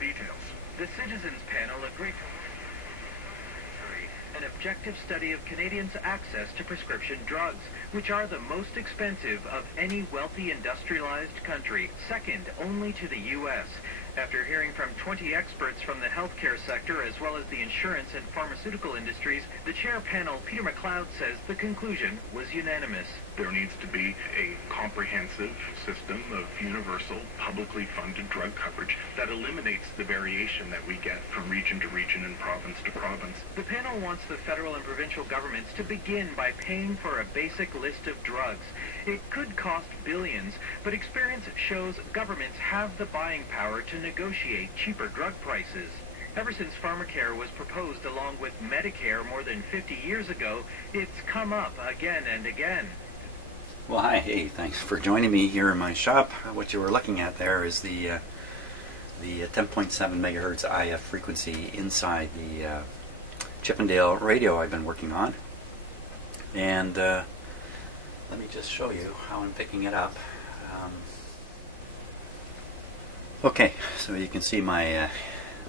details. The Citizens Panel agreed an objective study of Canadians' access to prescription drugs, which are the most expensive of any wealthy industrialized country, second only to the U.S. After hearing from 20 experts from the healthcare sector as well as the insurance and pharmaceutical industries, the chair panel, Peter McLeod, says the conclusion was unanimous. There needs to be a comprehensive system of universal, publicly funded drug coverage that eliminates the variation that we get from region to region and province to province. The panel wants the federal and provincial governments to begin by paying for a basic list of drugs. It could cost billions, but experience shows governments have the buying power to negotiate cheaper drug prices. Ever since pharmacare was proposed along with Medicare more than 50 years ago, it's come up again and again. Well, hi, hey, thanks for joining me here in my shop. What you were looking at there is the 10.7 megahertz IF frequency inside the Chippendale radio I've been working on. And let me just show you how I'm picking it up. Okay, so you can see my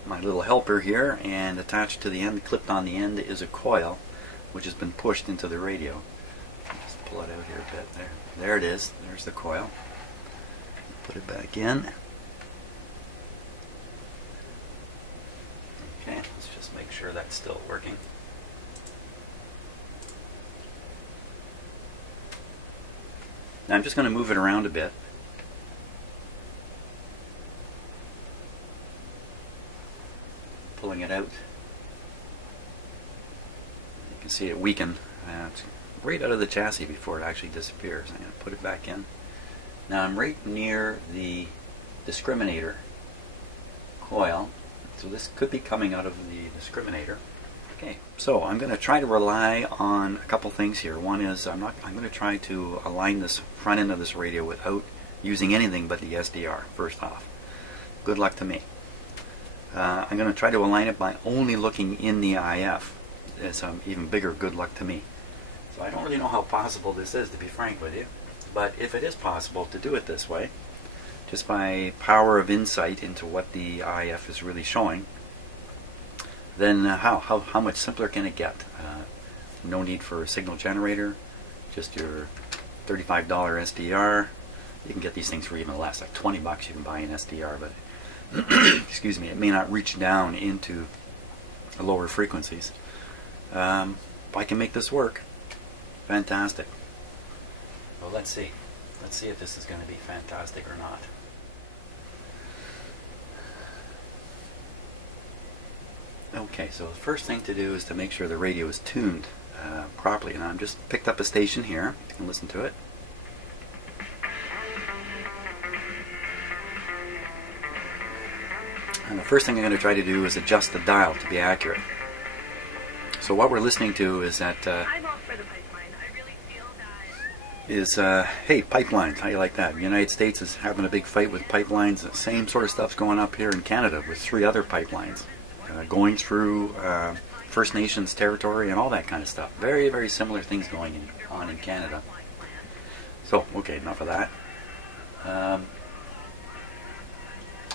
my little helper here, and attached to the end, clipped on the end, is a coil which has been pushed into the radio. Just pull it out here a bit. There it is. There's the coil. Put it back in. Okay, let's just make sure that's still working. Now I'm just going to move it around a bit. Pulling it out. You can see it weaken. It's right out of the chassis before it actually disappears. I'm going to put it back in. Now I'm right near the discriminator coil. So this could be coming out of the discriminator. Okay, so I'm going to try to rely on a couple things here. One is I'm going to try to align this front end of this radio without using anything but the SDR, first off. Good luck to me. I'm going to try to align it by only looking in the IF. It's even bigger good luck to me. So I don't really know how possible this is, to be frank with you. But if it is possible to do it this way, just by power of insight into what the IF is really showing, then how much simpler can it get? No need for a signal generator, just your $35 SDR. You can get these things for even less, like 20 bucks you can buy an SDR, but excuse me, it may not reach down into the lower frequencies. If I can make this work, fantastic. Well, let's see. Let's see if this is going to be fantastic or not. Okay, so the first thing to do is to make sure the radio is tuned properly. And I've just picked up a station here. You can listen to it. And the first thing I'm going to try to do is adjust the dial to be accurate. So what we're listening to is that I'm all for the pipeline. I really feel that is hey, pipelines, how you like that? The United States is having a big fight with pipelines. The same sort of stuff's going up here in Canada with 3 other pipelines going through First Nations territory and all that kind of stuff. Very, very similar things going on in Canada. So, okay, enough of that. I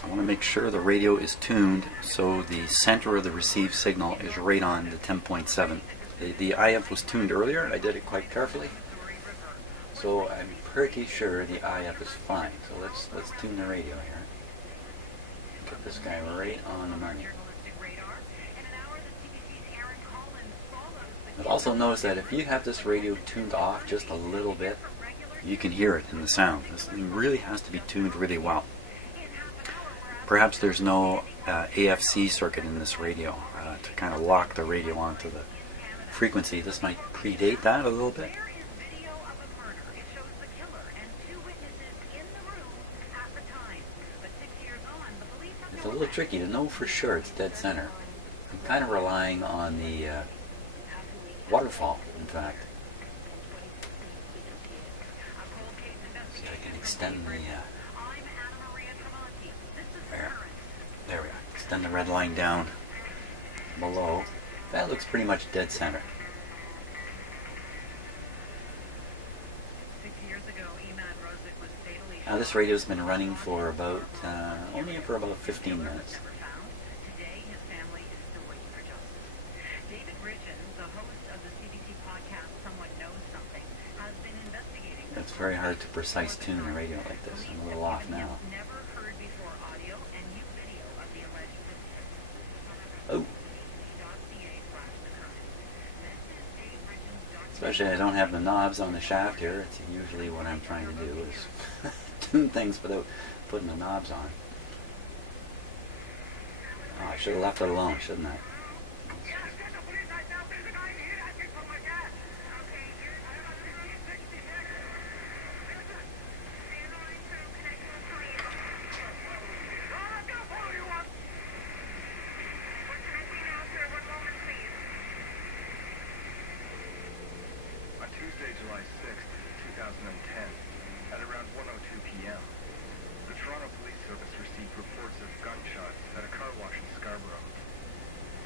want to make sure the radio is tuned so the center of the received signal is right on the 10.7. The IF was tuned earlier, and I did it quite carefully. So I'm pretty sure the IF is fine. So let's tune the radio here. Put this guy right on the money. But also notice that if you have this radio tuned off just a little bit, you can hear it in the sound. This thing really has to be tuned really well. Perhaps there's no AFC circuit in this radio to kind of lock the radio onto the frequency. This might predate that a little bit. It's a little tricky to know for sure it's dead center. I'm kind of relying on the waterfall, in fact. See if I can extend the there we are. Extend the red line down below. That looks pretty much dead center. Now this radio's been running for about only for about 15 minutes. It's very hard to precise tune a radio like this. I'm a little off now. Never heard before audio and new video of the alleged incident. Oh. Especially I don't have the knobs on the shaft here. It's usually what I'm trying to do is tune things without putting the knobs on. Oh, I should have left it alone, shouldn't I? Tuesday, July 6th, 2010, at around 1:02 p.m., the Toronto Police Service received reports of gunshots at a car wash in Scarborough.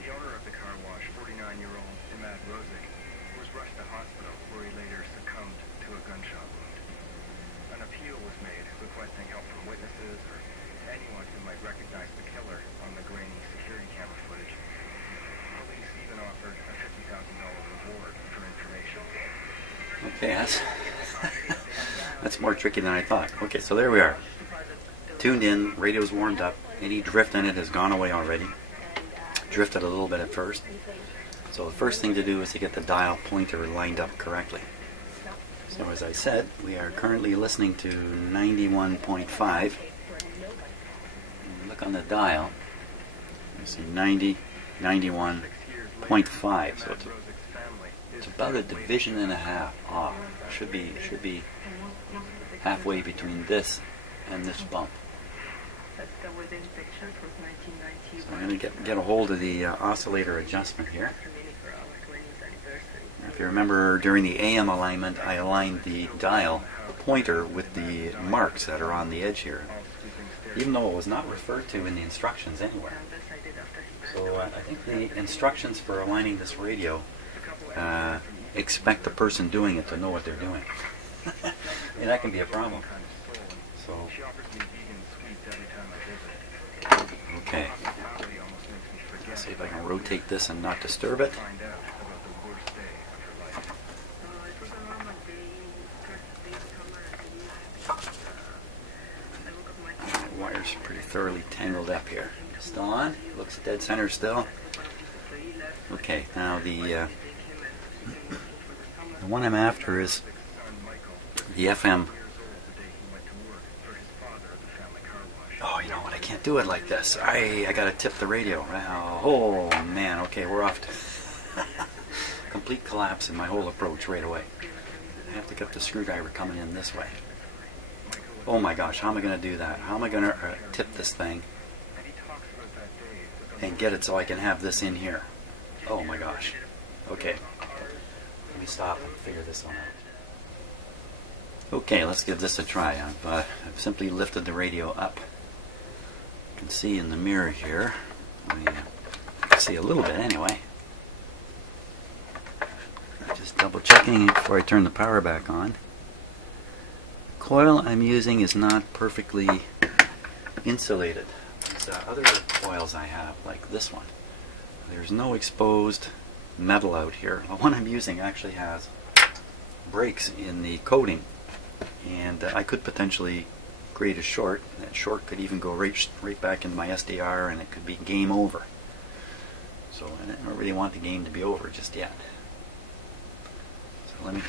The owner of the car wash, 49-year-old Imad Rozik, was rushed to hospital where he later succumbed to a gunshot wound. An appeal was made requesting help from witnesses or anyone who might recognize the killer on the grainy security camera footage. Police even offered a $50,000 reward for information. Okay, that's more tricky than I thought. Okay, so there we are. Tuned in, radio's warmed up. Any drift in it has gone away already. Drifted a little bit at first. So the first thing to do is to get the dial pointer lined up correctly. So as I said, we are currently listening to 91.5. Look on the dial. You see 90, 91.5. So it's about a division and a half off. Should be halfway between this and this bump. So I'm going to get a hold of the oscillator adjustment here. If you remember, during the AM alignment, I aligned the dial pointer with the marks that are on the edge here, even though it was not referred to in the instructions anywhere. So I think the instructions for aligning this radio expect the person doing it to know what they're doing. And that can be a problem. So, okay. Let's see if I can rotate this and not disturb it. The wire's pretty thoroughly tangled up here. Still on? Looks dead center still. Okay, now the one I'm after is the FM. Oh, you know what? I can't do it like this. I gotta tip the radio. Oh man. Okay, we're off to complete collapse in my whole approach right away. I have to get the screwdriver coming in this way. Oh my gosh, how am I gonna do that? How am I gonna tip this thing and get it so I can have this in here? Oh my gosh. Okay. Let me stop and figure this one out. Okay, let's give this a try. I've simply lifted the radio up. You can see in the mirror here. I can see a little bit anyway. Just double checking before I turn the power back on. The coil I'm using is not perfectly insulated. There's other coils I have, like this one. There's no exposed metal out here. The one I'm using actually has breaks in the coating, and I could potentially create a short. That short could even go right back into my SDR, and it could be game over. So I don't really want the game to be over just yet.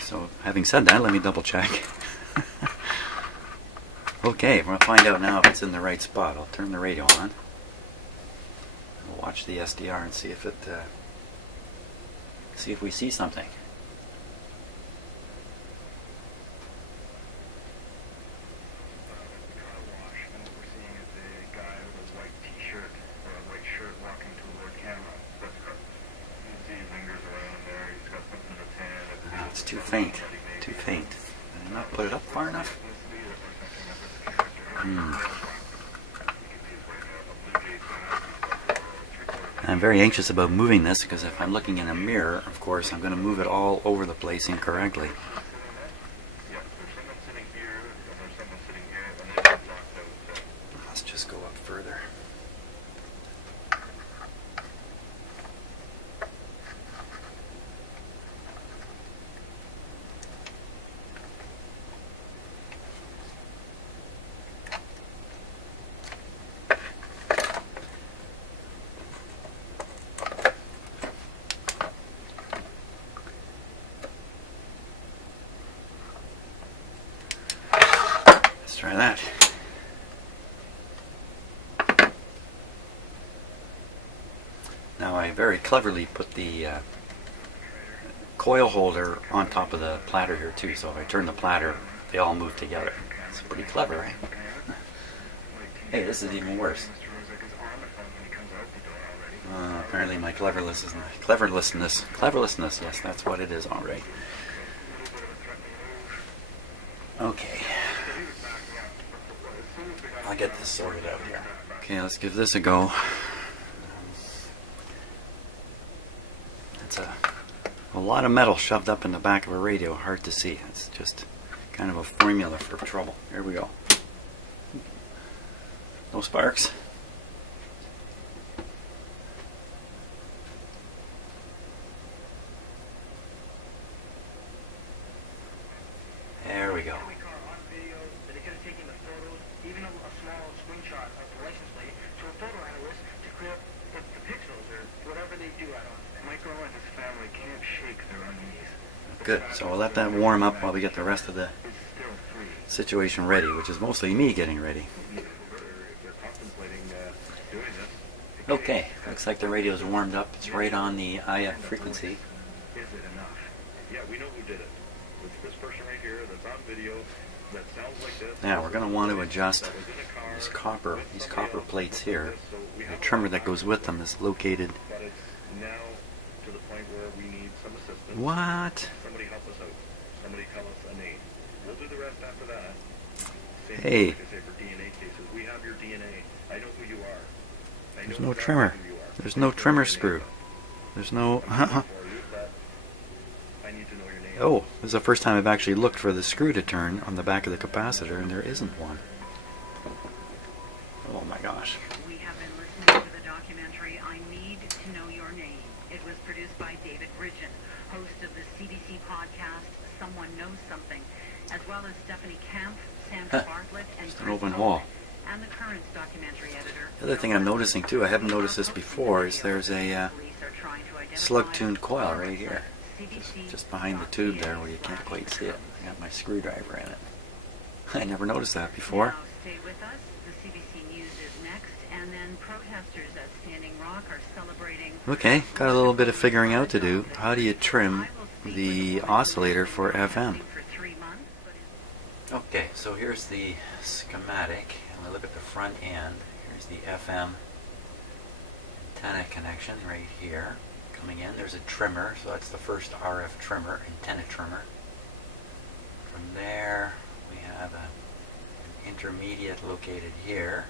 So having said that, let me double check. Okay, we're going to find out now if it's in the right spot. I'll turn the radio on. We'll watch the SDR and see if it see if we see something. It's too faint. Too faint. Did I not put it up far enough? I'm very anxious about moving this, because if I'm looking in a mirror, of course, I'm going to move it all over the place incorrectly. Let's just go up further. Now I very cleverly put the coil holder on top of the platter here too, so if I turn the platter, they all move together. It's pretty clever, right? Hey, this is even worse. Apparently my cleverness, yes, that's what it is, alright. Okay. I'll get this sorted out here. Okay, let's give this a go. It's a lot of metal shoved up in the back of a radio, hard to see. It's just kind of a formula for trouble. Here we go. No sparks. There we go. Good, so we'll let that warm up while we get the rest of the situation ready, which is mostly me getting ready. Okay, looks like the radio's warmed up. It's right on the IF frequency. Is it enough? Yeah, we know who did it. It's this person right here that's on video that sounds like this. Now we're going to want to adjust these copper plates here. The trimmer that goes with them is located. But it's now to the point where we need some assistance. What? Somebody help us out. Somebody tell us a name. We'll do the rest after that. Same Hey. like I say for DNA cases. We have your DNA. I know who you are. I There's know no exactly trimmer. who you are. There's no trimmer screw. There's no... I need to know your name. Oh, this is the first time I've actually looked for the screw to turn on the back of the capacitor, and there isn't one. Oh my gosh. We have been listening to the documentary I Need to Know Your Name. It was produced by David Ridgen, host of the CBC podcast Someone Knows Something, as well as Stephanie Camp, Sandra Bartlett, and Just an Chris open Coleman, wall. and the Currents documentary editor. The other thing I'm noticing too, I haven't noticed this before, is there's a slug-tuned coil right here. Just behind the tube there where you can't quite see it. I got my screwdriver in it. I never noticed that before. Now stay with us. The CBC News is next, and then protesters at Standing Rock are celebrating. Okay, got a little bit of figuring out to do. How do you trim the oscillator for FM? Okay, so here's the schematic, and we look at the front end. Here's the FM antenna connection right here. Coming in, there's a trimmer, so that's the first RF trimmer, antenna trimmer. From there, we have an intermediate located here.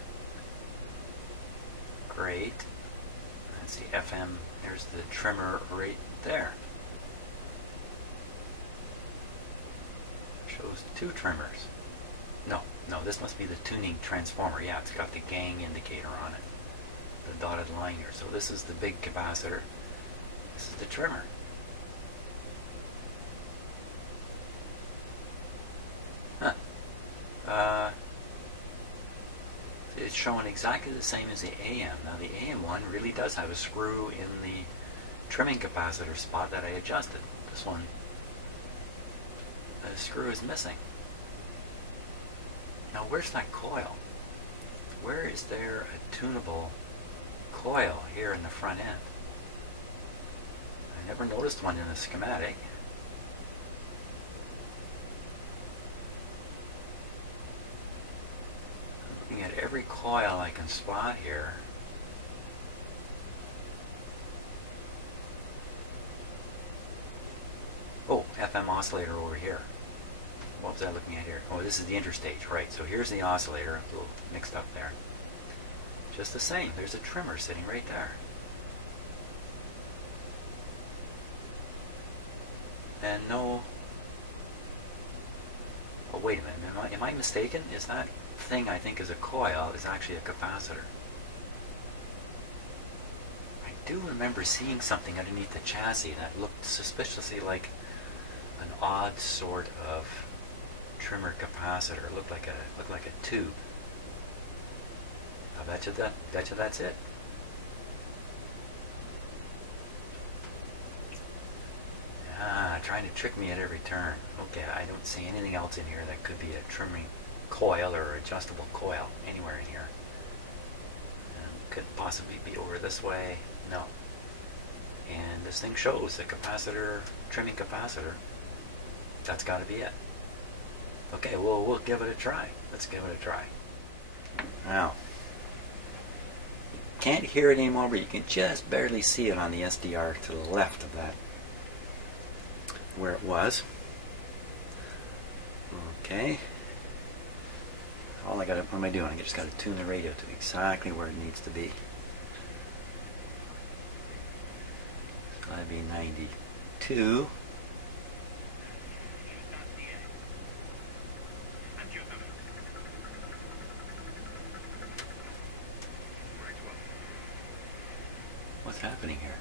Great. That's the FM, there's the trimmer right there. Shows two trimmers. No, this must be the tuning transformer. Yeah, it's got the gang indicator on it. The dotted line here. So this is the big capacitor. This is the trimmer. It's showing exactly the same as the AM. Now the AM one really does have a screw in the trimming capacitor spot that I adjusted. This one, the screw is missing. Now where's that coil? Where is there a tunable coil here in the front end? I never noticed one in the schematic. I'm looking at every coil I can spot here. Oh, FM oscillator over here. What was I looking at here? Oh, this is the interstage, right. So here's the oscillator, a little mixed up there. Just the same, there's a trimmer sitting right there. And no... Oh, wait a minute, am I mistaken? Is that thing I think is a coil is actually a capacitor? I do remember seeing something underneath the chassis that looked suspiciously like an odd sort of trimmer capacitor. It looked like a tube. I bet you that's it. Trying to trick me at every turn. Okay, I don't see anything else in here that could be a trimming coil or adjustable coil anywhere in here. Could possibly be over this way. No. and this thing shows the capacitor, trimming capacitor. That's got to be it. Okay, well, we'll give it a try. Let's give it a try. Now, can't hear it anymore, but you can just barely see it on the SDR to the left of that, where it was. Okay. What am I doing? I just got to tune the radio to exactly where it needs to be. It's got to be 92. What's happening here?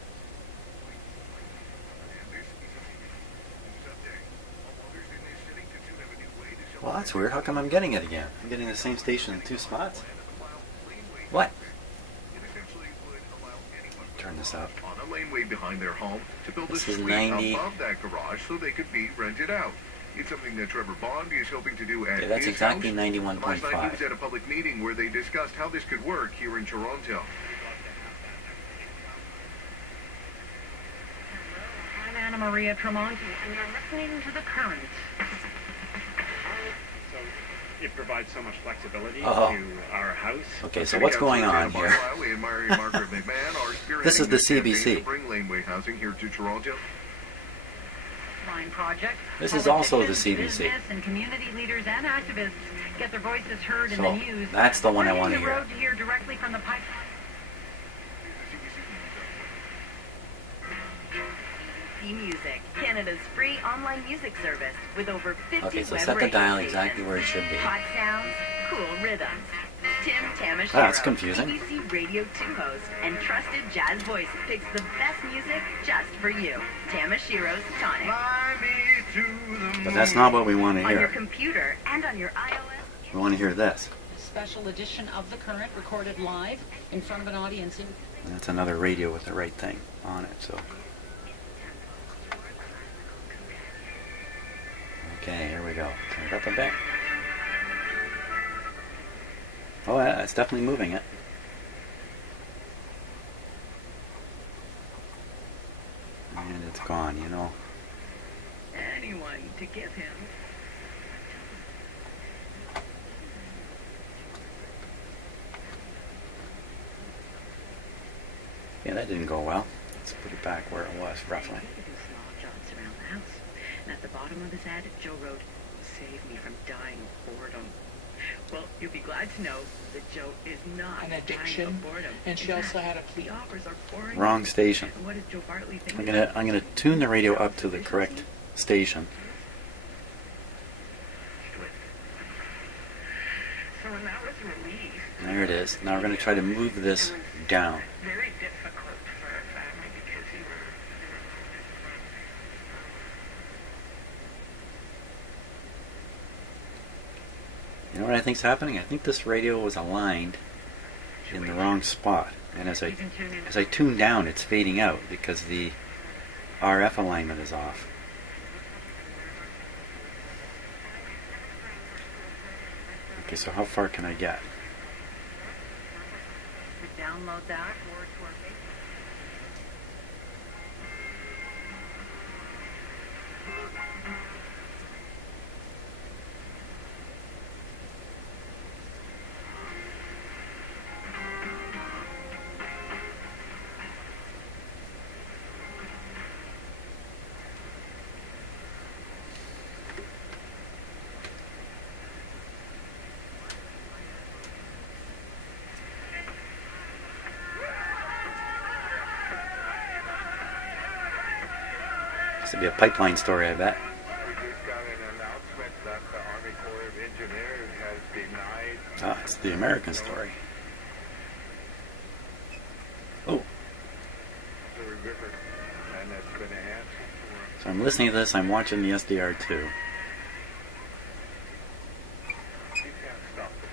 Well, that's weird. How come I'm getting it again? I'm getting the same station in two spots? What? Turn this up. On a laneway behind their home to build This a is suite 90. above that garage so they could be rented out. It's something that Trevor Bond is hoping to do at Okay, that's his exactly house. 91.5. Last night he was at a public meeting where they discussed how this could work here in Toronto. I'm Anna Maria Tremonti, and you're listening to The Current. So it provides so much flexibility Oh. to our house. Okay, so what's going on here? This is the CBC. Bring laneway housing here to Toronto. Line project. This is also the Politicians, CBC. business and community leaders and activists get their voices heard in So, the news. that's the one I We're want to hitting the hear. road to hear directly from the pipeline. Music, Canada's free online music service with over 50 Okay, so web set the radio dial stations. exactly where it should be. Hot sounds, cool rhythms. Tim Tamashiro, Ah, that's confusing. BBC Radio 2 host and trusted jazz voice picks the best music just for you. Tamashiro's Tonic. But that's not what we want to On your hear. computer and on your iOS. We want to hear this. Special edition of The Current, recorded live in front of an audience in... And that's another radio with the right thing on it, so. Okay, here we go. Turn it up a bit. Oh, yeah, it's definitely moving it. And it's gone, you know. Anyone to give him. Yeah, that didn't go well. Let's put it back where it was, roughly. He could do small jobs around the house. And at the bottom of his ad, Joe wrote, "Save me from dying of boredom." Well, you'll be glad to know that Joe is not An dying addiction, of boredom. and she In also fact, had a... the offers are pouring. Wrong station. And what does Joe Bartley think? I'm gonna tune the radio up to the correct station. So when that was released, There it is. Now we're gonna try to move this down. very difficult for a family because he was. You know what I think's happening? I think this radio was aligned in the wrong spot. And as I tune down, it's fading out because the RF alignment is off. Okay, so how far can I get? Download that or to our Facebook. This would be a pipeline story, I bet. We just got an announcement that the Army Corps of Engineers has denied Ah, it's the American story. Oh, the river, and it's been enhanced. so I'm listening to this, I'm watching the SDR too. You can't stop the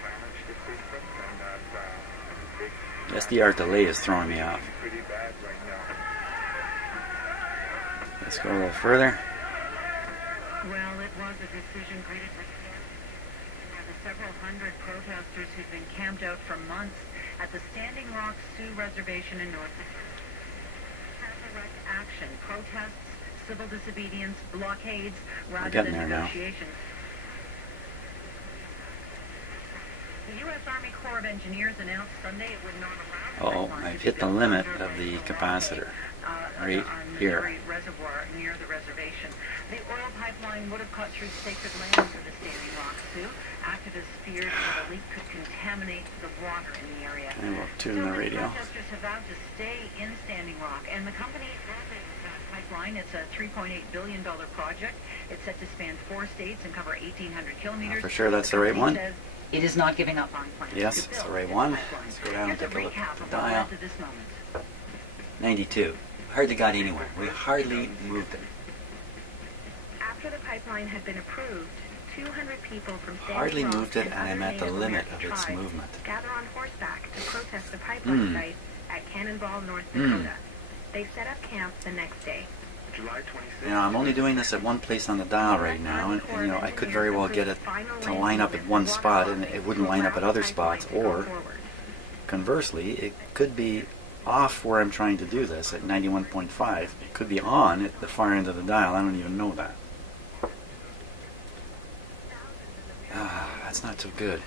challenge to sequence, and that's The SDR delay is throwing me off. pretty bad right now. Let's go a little further. Well, it was a decision greeted with the several hundred protesters who'd been camped out for months at the Standing Rock Sioux Reservation in North Dakota. Direct action, protests, civil disobedience, blockades, rather than negotiations. The U.S. Army Corps of Engineers announced Sunday it would not allow. I've hit the limit of the capacitor. Right here. Reservoir near the reservation. The oil pipeline would have cut through sacred land for the Standing Rock Sioux. Activists feared that a leak could contaminate the water in the area. And we'll tune the radio. Protesters have vowed to stay in Standing Rock, and the company pipeline. It's a $3.8 billion project. It's set to span 4 states and cover 1,800 kilometers. For sure, that's the right one. It is not giving up. Yes, it's the right one. Let's go down and take a look at the dial. 92. Hardly got anywhere. We hardly moved it. After the pipeline had been approved, 200 people from hardly moved it, and I'm at the limit of its movement. Gather on horseback to protest the pipeline site at Cannonball, North Dakota. They set up camp the next day. July 26th. You know, I'm only doing this at one place on the dial right now, and you know, I could very well get it to line up at one spot, and it wouldn't line up at other spots, or conversely, it could be off where I'm trying to do this at 91.5. It could be on at the far end of the dial. I don't even know that. That's not so good.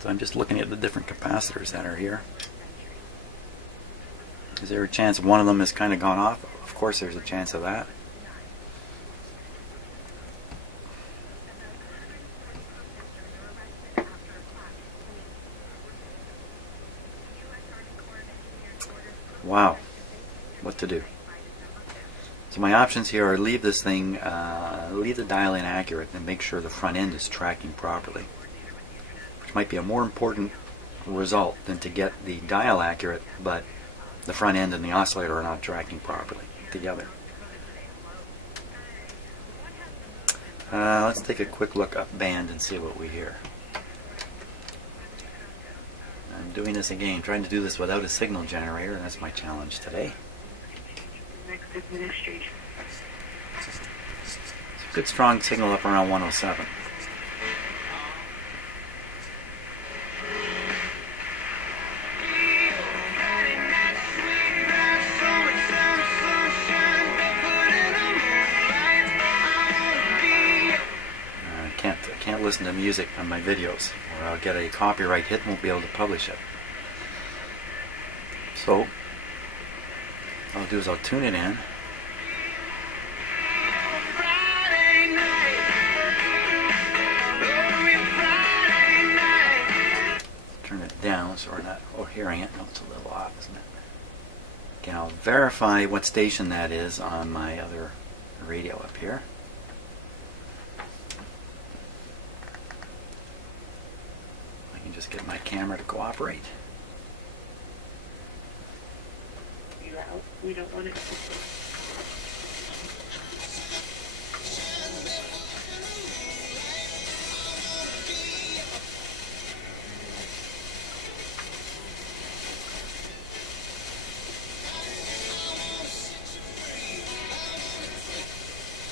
So I'm just looking at the different capacitors that are here. Is there a chance one of them has kind of gone off? Of course there's a chance of that. Wow. What to do? So my options here are leave this thing, leave the dial inaccurate and make sure the front end is tracking properly. Which might be a more important result than to get the dial accurate, but the front end and the oscillator are not tracking properly together. Let's take a quick look up band and see what we hear. I'm doing this again, trying to do this without a signal generator, and that's my challenge today. Next administration. It's a good strong signal up around 107. I can't listen to music on my videos, or I'll get a copyright hit and won't be able to publish it. So, what I'll do is I'll tune it in. Turn it down so we're not hearing it. No, it's a little off, isn't it? Okay, I'll verify what station that is on my other radio up here. Just get my camera to cooperate. We don't want it to.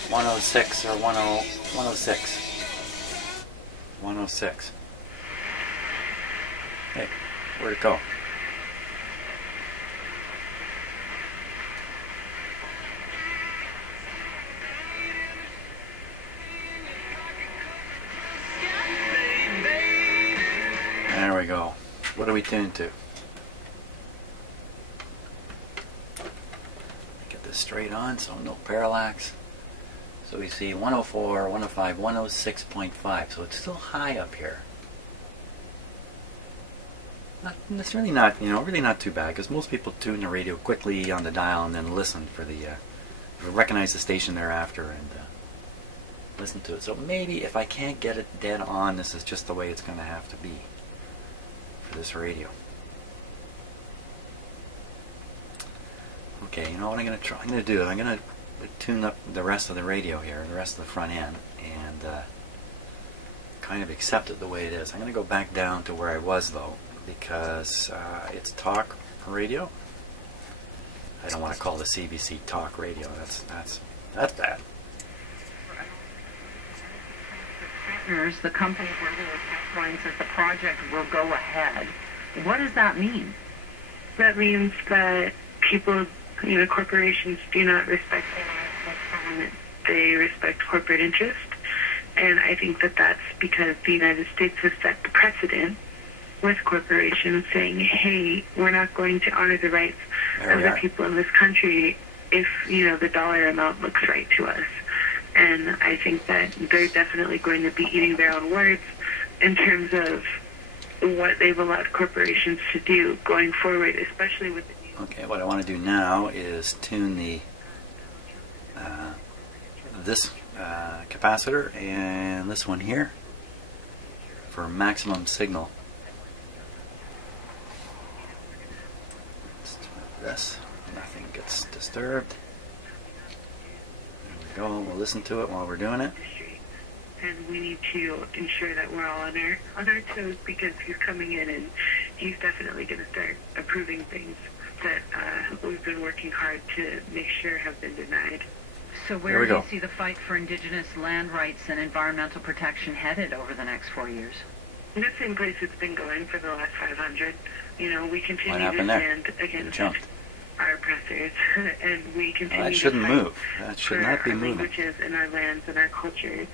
.106 or 106. 106. Hey, where'd it go? There we go. What are we tuned to? Get this straight on, so no parallax. So we see 104, 105, 106.5. So it's still high up here. It's really not, really not too bad, because most people tune the radio quickly on the dial and then listen for the, recognize the station thereafter and listen to it. So maybe if I can't get it dead on, this is just the way it's going to have to be for this radio. Okay, you know what I'm going to try? I'm going to do? I'm going to tune up the rest of the radio here, the rest of the front end, and kind of accept it the way it is. I'm going to go back down to where I was, though, because it's talk radio. I don't want to call the CBC talk radio. That's bad. The company where they were pipeline says the project will go ahead. What does that mean? That means that people, corporations do not respect government. They respect corporate interest. And I think that that's because the United States has set the precedent with corporations saying, hey, we're not going to honor the rights of the people in this country if, the dollar amount looks right to us. And I think that they're definitely going to be eating their own words in terms of what they've allowed corporations to do going forward, especially with the new... Okay, what I want to do now is tune the this capacitor and this one here for maximum signal. Let's turn this. Nothing gets disturbed. There we go. We'll listen to it while we're doing it. And we need to ensure that we're all on our toes, because he's coming in and he's definitely going to start approving things that we've been working hard to make sure have been denied. So where do you see the fight for Indigenous land rights and environmental protection headed over the next 4 years? In the same place it's been going for the last 500. We continue to stand against our oppressors, and we continue that shouldn't to fight move. That should not be moving. Our languages and our lands and our cultures.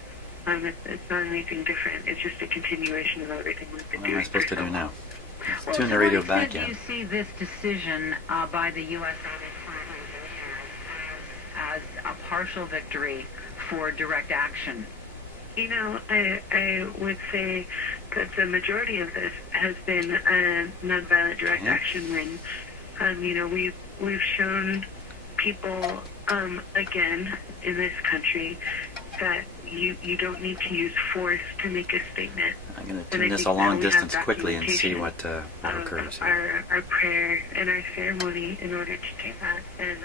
It's not anything different. It's just a continuation of everything we've been doing. What am I supposed to do now? Well, tune the radio back in. Do you see this decision by the U.S. as a partial victory for direct action? I would say that the majority of this has been a nonviolent direct action win. We've shown people again in this country that you don't need to use force to make a statement. I'm going to tune this a long distance quickly and see what occurs. Our prayer and our ceremony in order to do that. And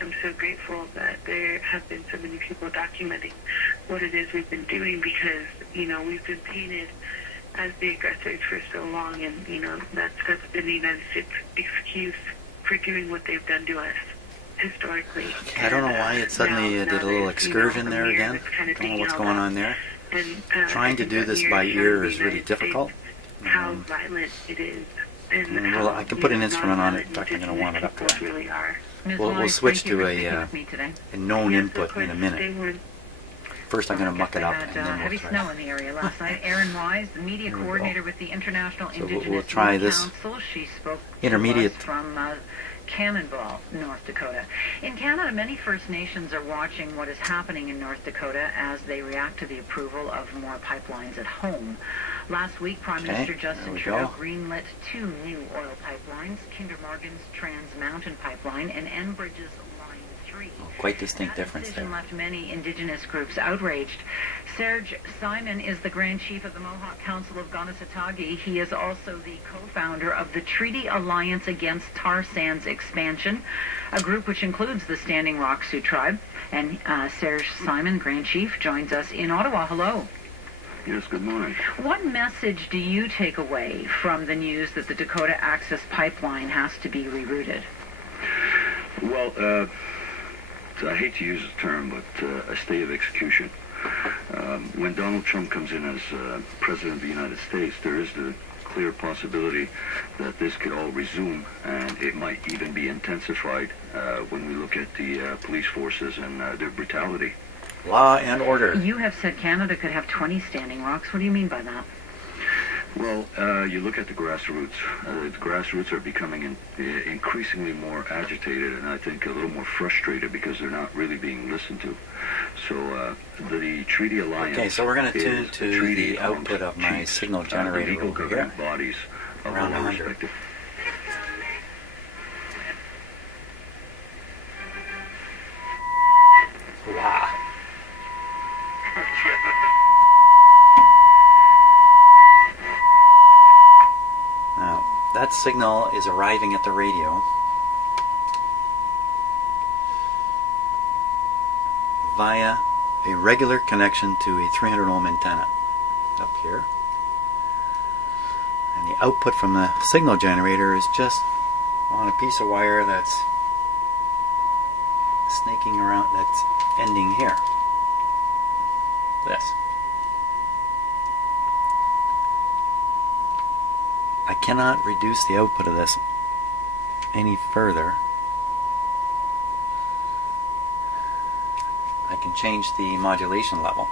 I'm so grateful that there have been so many people documenting what it is we've been doing, because we've been painted as the aggressors for so long, and that's been the United States' excuse for doing what they've done to us historically. I don't know why it suddenly did a little excursion there again. I don't know what's going on there. And, trying to do this by ear is really difficult. How violent it is. And well, I can put an instrument on it. In fact, I'm going to warm it up for that. Really are. We'll switch to a known input in a minute. First, I'm going to muck it up, and then we'll heavy snow in the area last night. Erin Wise, the media coordinator with the International Indigenous we'll try this Council, she spoke intermediate to us from Cannonball, North Dakota. In Canada, many First Nations are watching what is happening in North Dakota as they react to the approval of more pipelines at home. Last week, Prime Minister Justin Trudeau greenlit 2 new oil pipelines, Kinder Morgan's Trans Mountain Pipeline and Enbridge's Line 3. Quite distinct difference there. That decision left many Indigenous groups outraged. Serge Simon is the Grand Chief of the Mohawk Council of Gonisatagi. He is also the co-founder of the Treaty Alliance Against Tar Sands Expansion, a group which includes the Standing Rock Sioux Tribe. And Serge Simon, Grand Chief, joins us in Ottawa. Hello. Yes, good morning. What message do you take away from the news that the Dakota Access Pipeline has to be rerouted? Well, I hate to use the term, but a state of execution. When Donald Trump comes in as President of the United States, there is the clear possibility that this could all resume, and it might even be intensified when we look at the police forces and their brutality. Law and order. You have said Canada could have 20 Standing Rocks. What do you mean by that? Well, you look at the grassroots. The grassroots are becoming increasingly more agitated, and I think a little more frustrated because they're not really being listened to. So the Treaty Alliance. Okay, so we're going to tune to the output of my signal generator over here. Bodies around 100. Wow. Now, that signal is arriving at the radio via a regular connection to a 300 ohm antenna up here. And the output from the signal generator is just on a piece of wire that's snaking around, that's ending here. This. cannot reduce the output of this any further. I can change the modulation level.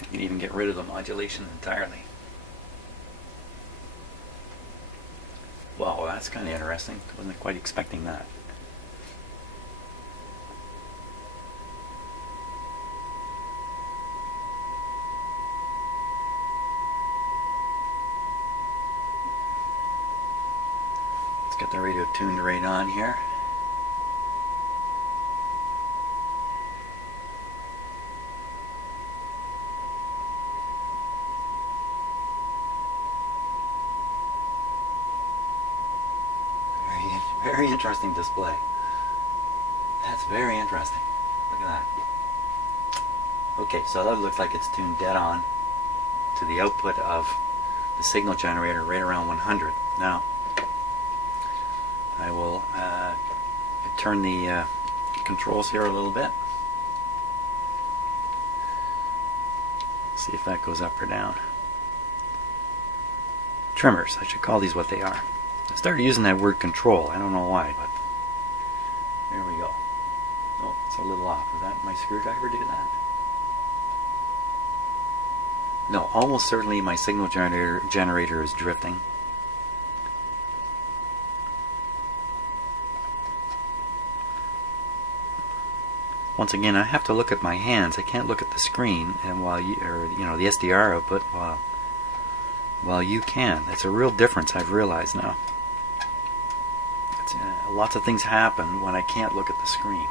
You can even get rid of the modulation entirely. Wow, that's kind of interesting. Wasn't quite expecting that. Let's get the radio tuned right on here. Very interesting display. That's very interesting. Look at that. Okay, so that looks like it's tuned dead on to the output of the signal generator right around 100. Now, I will turn the controls here a little bit. See if that goes up or down. Trimmers, I should call these what they are. I started using that word control. I don't know why, but there we go. Oh, it's a little off. Was that my screwdriver do that? No, almost certainly my signal generator is drifting. Once again, I have to look at my hands. I can't look at the screen, and while the SDR output, while you can. That's a real difference. I've realized now. Lots of things happen when I can't look at the screen.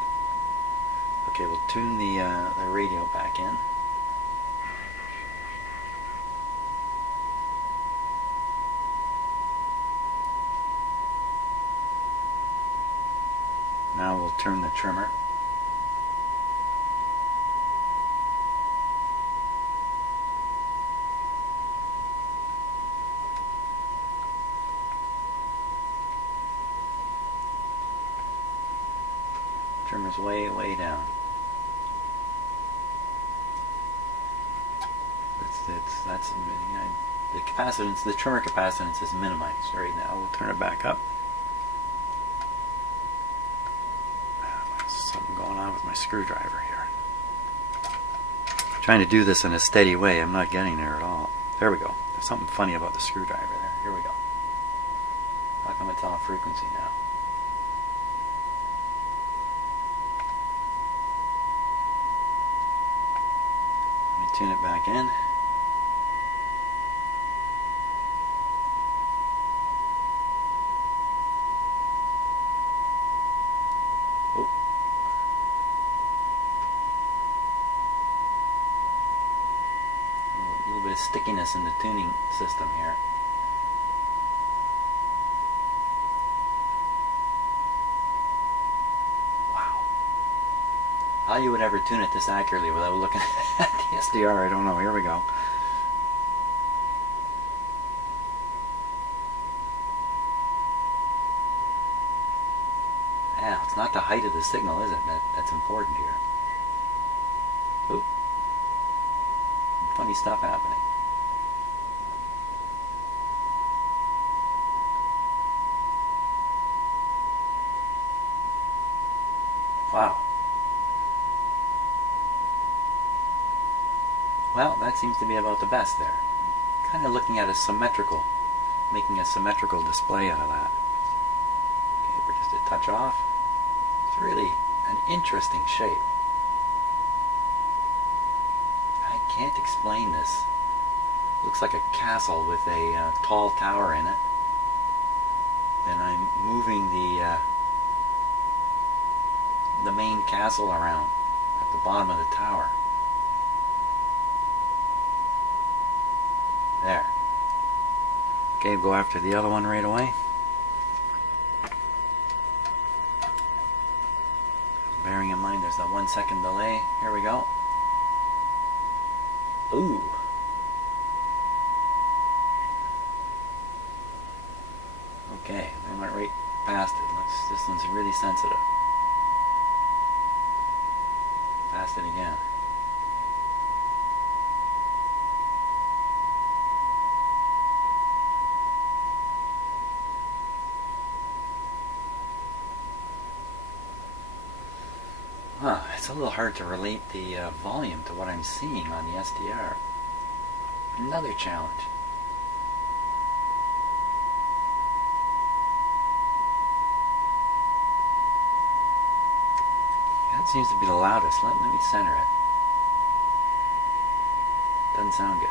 Okay, we'll tune the radio back in. Now we'll turn the trimmer. Trimmer's way down. That's the capacitance, the trimmer capacitance is minimized right now. We'll turn it back up. There's something going on with my screwdriver here. I'm trying to do this in a steady way. I'm not getting there at all. There we go. There's something funny about the screwdriver there. Here we go. How come it's off frequency now? Tune it back in. Oh. A little bit of stickiness in the tuning system here. How you would ever tune it this accurately without looking at the SDR, I don't know. Here we go. Yeah, it's not the height of the signal, is it? That's important here. Ooh. Funny stuff happening. Wow. Well, that seems to be about the best there. Kind of looking at a symmetrical, making a symmetrical display out of that. Okay, we're just a touch off. It's really an interesting shape. I can't explain this. Looks like a castle with a tall tower in it. And I'm moving the main castle around at the bottom of the tower. There. Okay, go after the other one right away. Bearing in mind there's that 1 second delay. Here we go. Ooh. Okay, I went right past it. This one's really sensitive. Past it again. Huh, it's a little hard to relate the volume to what I'm seeing on the SDR. Another challenge. That seems to be the loudest. Let me center it. Doesn't sound good.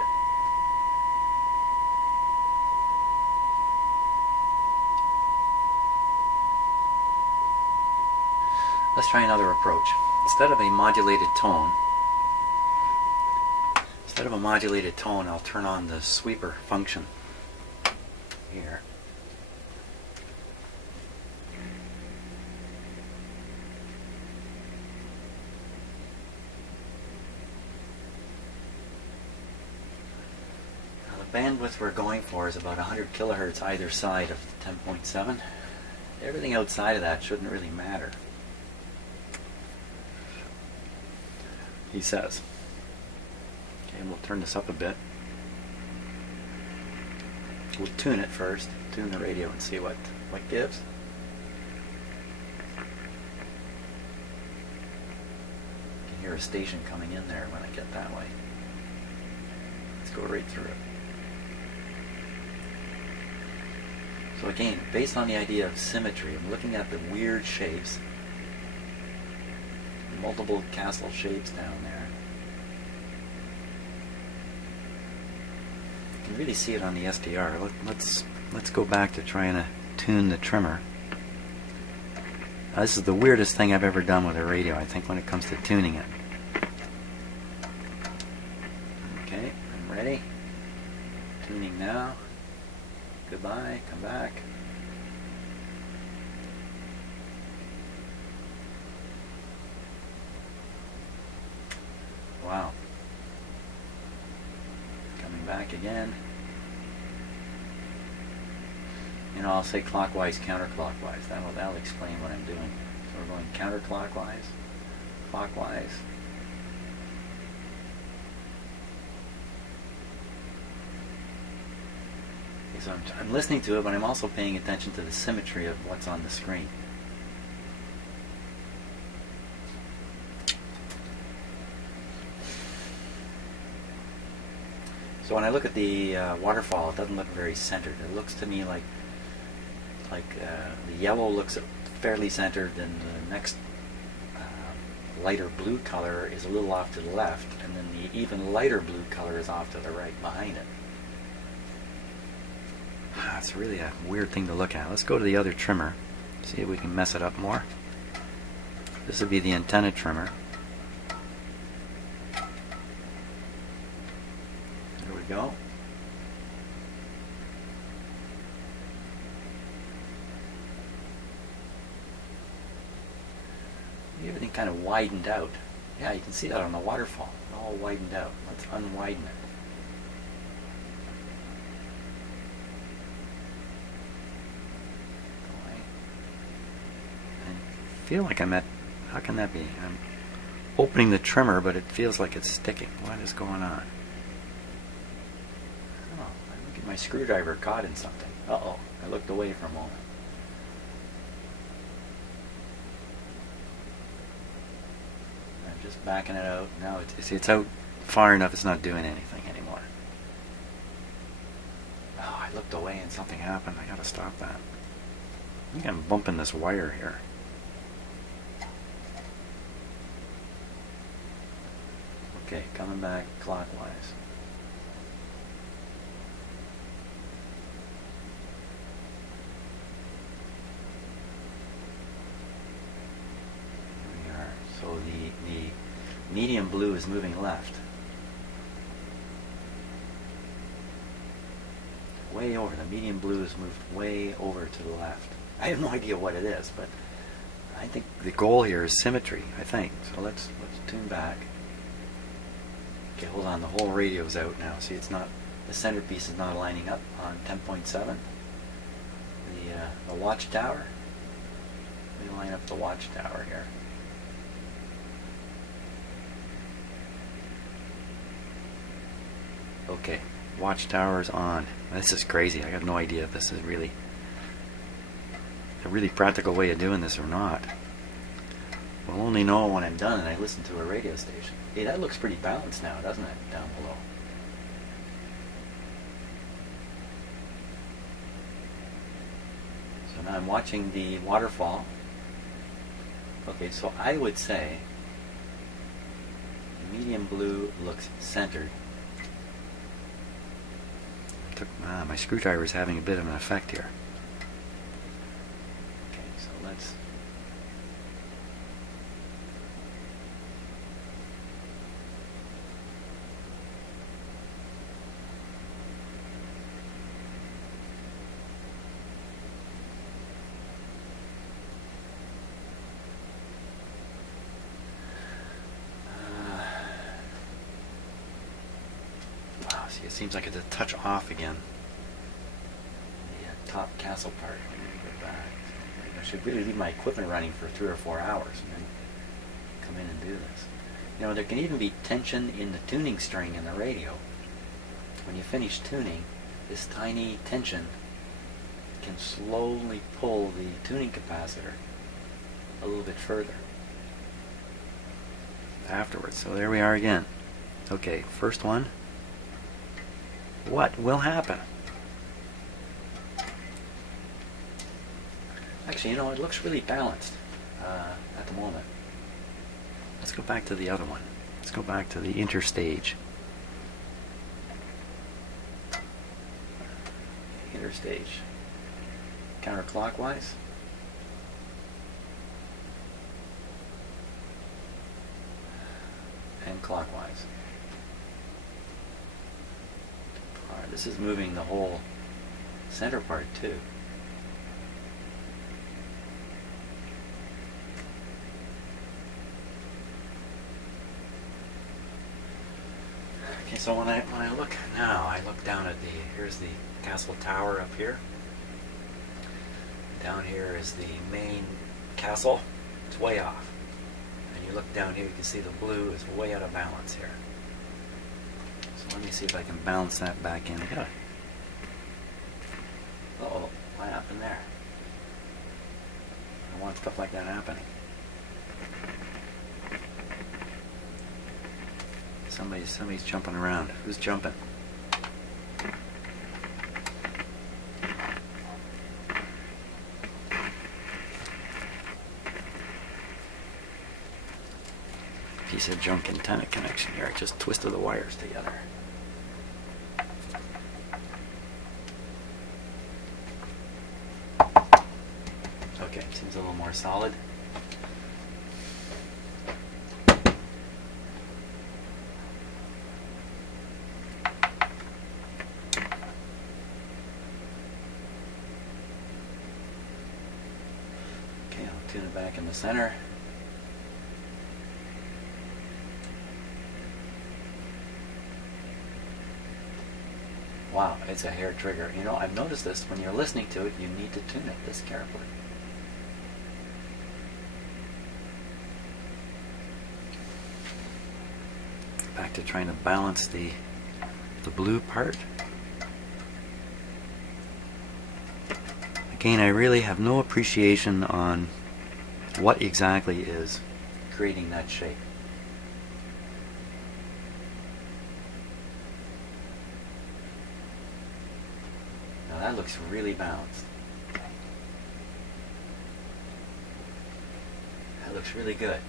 Let's try another approach. Instead of a modulated tone, I'll turn on the sweeper function here. Now the bandwidth we're going for is about 100 kilohertz either side of the 10.7. Everything outside of that shouldn't really matter, he says. Okay, we'll turn this up a bit. We'll tune it first, tune the radio and see what gives. You can hear a station coming in there when I get that way. Let's go right through it. So again, based on the idea of symmetry, I'm looking at the weird shapes, multiple castle shapes down there. You can really see it on the SDR. Let's go back to trying to tune the trimmer. Now, this is the weirdest thing I've ever done with a radio, I think, when it comes to tuning it. Okay, I'm ready. Tuning now. Goodbye, come back. Wow. Coming back again. And I'll say clockwise, counterclockwise. That'll explain what I'm doing. So we're going counterclockwise, clockwise. Okay, so I'm listening to it, but I'm also paying attention to the symmetry of what's on the screen. So when I look at the waterfall, it doesn't look very centered. It looks to me like the yellow looks fairly centered, and the next lighter blue color is a little off to the left, and then the even lighter blue color is off to the right behind it. It's really a weird thing to look at. Let's go to the other trimmer, see if we can mess it up more. This would be the antenna trimmer. There we go. Everything kind of widened out. Yeah, you can see that on the waterfall. It all widened out. Let's unwiden it. I feel like I'm at... How can that be? I'm opening the trimmer, but it feels like it's sticking. What is going on? Oh, I look at my screwdriver caught in something. Uh-oh. I looked away for a moment. I'm just backing it out. Now it's out far enough it's not doing anything anymore. Oh, I looked away and something happened. I gotta stop that. I think I'm bumping this wire here. Okay, coming back clockwise. There we are. So the medium blue is moving left. Way over. The medium blue is moved way over to the left. I have no idea what it is, but I think the goal here is symmetry, I think. So let's tune back. Okay, hold on, the whole radio's out now. See, it's not, the centerpiece is not lining up on 10.7. The watchtower. Let me line up the watchtower here. Okay, watchtower is on. This is crazy. I have no idea if this is really a really practical way of doing this or not. will only know when I'm done and I listen to a radio station. Hey, that looks pretty balanced now, doesn't it, down below? So now I'm watching the waterfall. Okay, so I would say the medium blue looks centered. My screwdriver is having a bit of an effect here. Okay, so let's... wow, see, it seems like it's a touch off again. The top castle part. Go back. I should really leave my equipment running for 3 or 4 hours and then come in and do this. You know, there can even be tension in the tuning string in the radio. When you finish tuning, this tiny tension can slowly pull the tuning capacitor a little bit further afterwards. So there we are again. Okay, first one. What will happen? Actually, you know, it looks really balanced at the moment. Let's go back to the other one. Let's go back to the interstage. Interstage. Counterclockwise. And clockwise. Alright, this is moving the whole center part too. Okay, so when I look now, I look down at here's the castle tower up here. Down here is the main castle. It's way off. And you look down here, you can see the blue is way out of balance here. So let me see if I can balance that back in. Uh oh, what happened there? I don't want stuff like that happening. Somebody's jumping around. Who's jumping? Piece of junk antenna connection here. I just twisted the wires together. Okay, seems a little more solid. Okay, I'll tune it back in the center. Wow, it's a hair trigger. You know, I've noticed this. When you're listening to it, you need to tune it this carefully. Back to trying to balance the blue part. Again, I really have no appreciation on what exactly is creating that shape. That looks really balanced. That looks really good.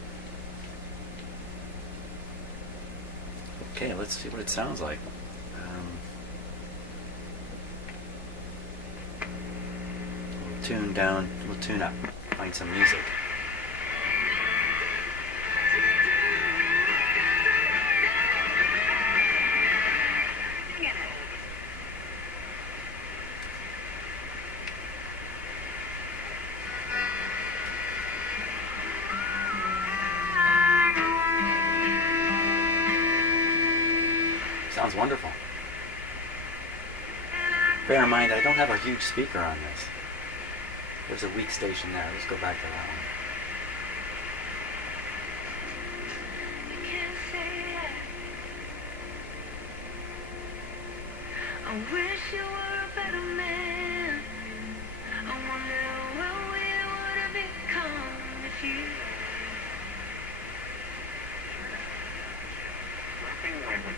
Okay, let's see what it sounds like. We'll tune down, we'll tune up, find some music. Sounds wonderful. Bear in mind, I don't have a huge speaker on this. There's a weak station there. Let's go back to that one. I wish you were a better man. I wonder what we would have become if you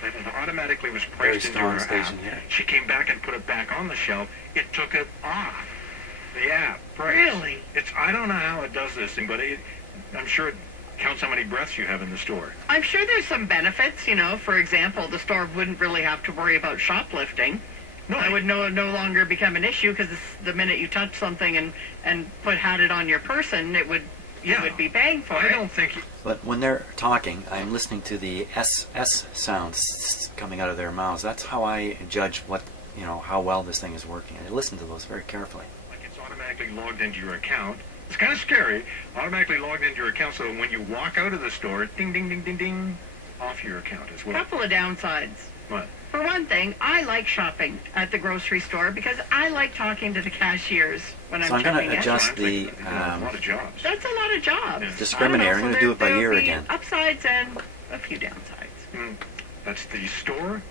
It automatically was Very priced into strong her station app. here. She came back and put it back on the shelf. It took it off the app price. Really? I don't know how it does this thing, but I'm sure it counts how many breaths you have in the store. I'm sure there's some benefits, you know. For example, the store wouldn't really have to worry about shoplifting. No, That would no longer become an issue because the minute you touch something and had it on your person, it would be paying for it. I don't think... But when they're talking, I'm listening to the SS sounds coming out of their mouths. That's how I judge how well this thing is working. I listen to those very carefully. Like it's automatically logged into your account. It's kind of scary. Automatically logged into your account, so when you walk out of the store, ding, ding, ding, ding, ding, off your account as well. Couple of downsides. What? For one thing, I like shopping at the grocery store because I like talking to the cashiers when I'm checking in. So I'm going to adjust the a lot of jobs. That's a lot of jobs. discriminator. I'm going to do it by ear there'll be again. Upsides and a few downsides. That's the store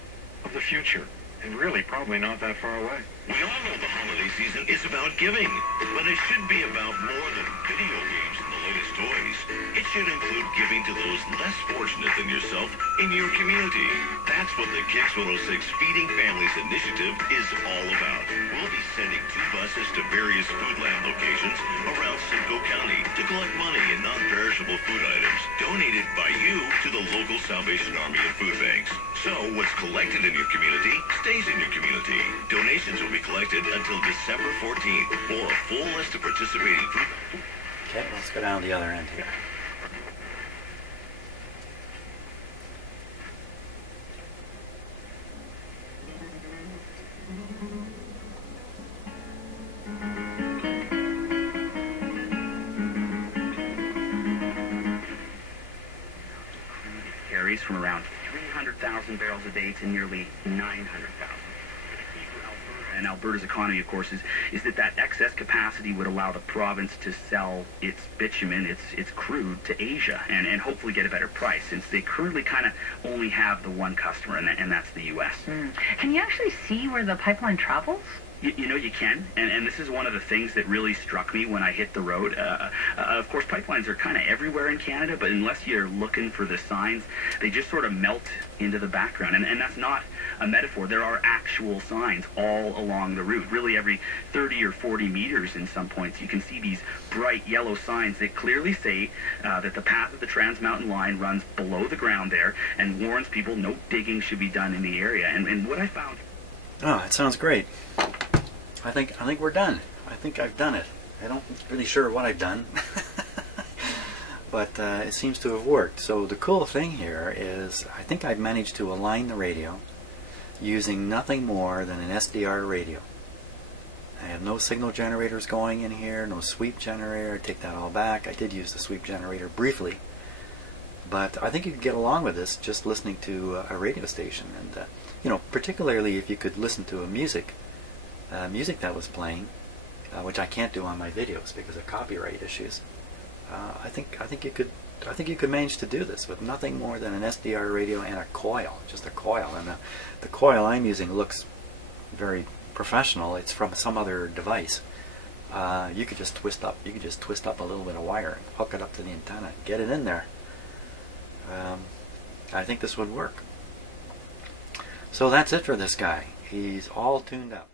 of the future, and really probably not that far away. We all know the holiday season is about giving, but it should be about more than video games and the latest toys. It should include giving to those less fortunate than yourself in your community. That's what the Kicks 106 Feeding Families Initiative is all about. We'll be sending 2 buses to various Foodland locations around Simcoe County to collect money in non-perishable food items donated by you to the local Salvation Army and food banks. So what's collected in your community stays in your community. Donations will be collected until December 14th. For a full list of participating food... Okay, let's go down the other end here. Carries from around 300,000 barrels a day to nearly 900,000. And Alberta's economy, of course, is that excess capacity would allow the province to sell its bitumen, its crude, to Asia and hopefully get a better price, since they currently kind of only have the one customer, and that's the U.S. Can you actually see where the pipeline travels? You know, you can, and this is one of the things that really struck me when I hit the road. Of course, pipelines are kind of everywhere in Canada, but unless you're looking for the signs, they just sort of melt into the background. And that's not a metaphor. There are actual signs all along the route. Really, every 30 or 40 meters in some points, you can see these bright yellow signs that clearly say that the path of the Trans Mountain Line runs below the ground there and warns people no digging should be done in the area. And what I found... Oh, it sounds great. I think we're done. I think I've done it. I don't really sure what I've done, but it seems to have worked. So the cool thing here is I think I've managed to align the radio using nothing more than an SDR radio. I have no signal generators going in here, no sweep generator. I take that all back. I did use the sweep generator briefly, but I think you could get along with this just listening to a radio station, and particularly if you could listen to music that was playing, which I can't do on my videos because of copyright issues. I think you could manage to do this with nothing more than an SDR radio and a coil, just a coil. And the coil I'm using looks very professional. It's from some other device. You could just twist up. You could just twist up a little bit of wire and hook it up to the antenna, get it in there. I think this would work. So that's it for this guy. He's all tuned up.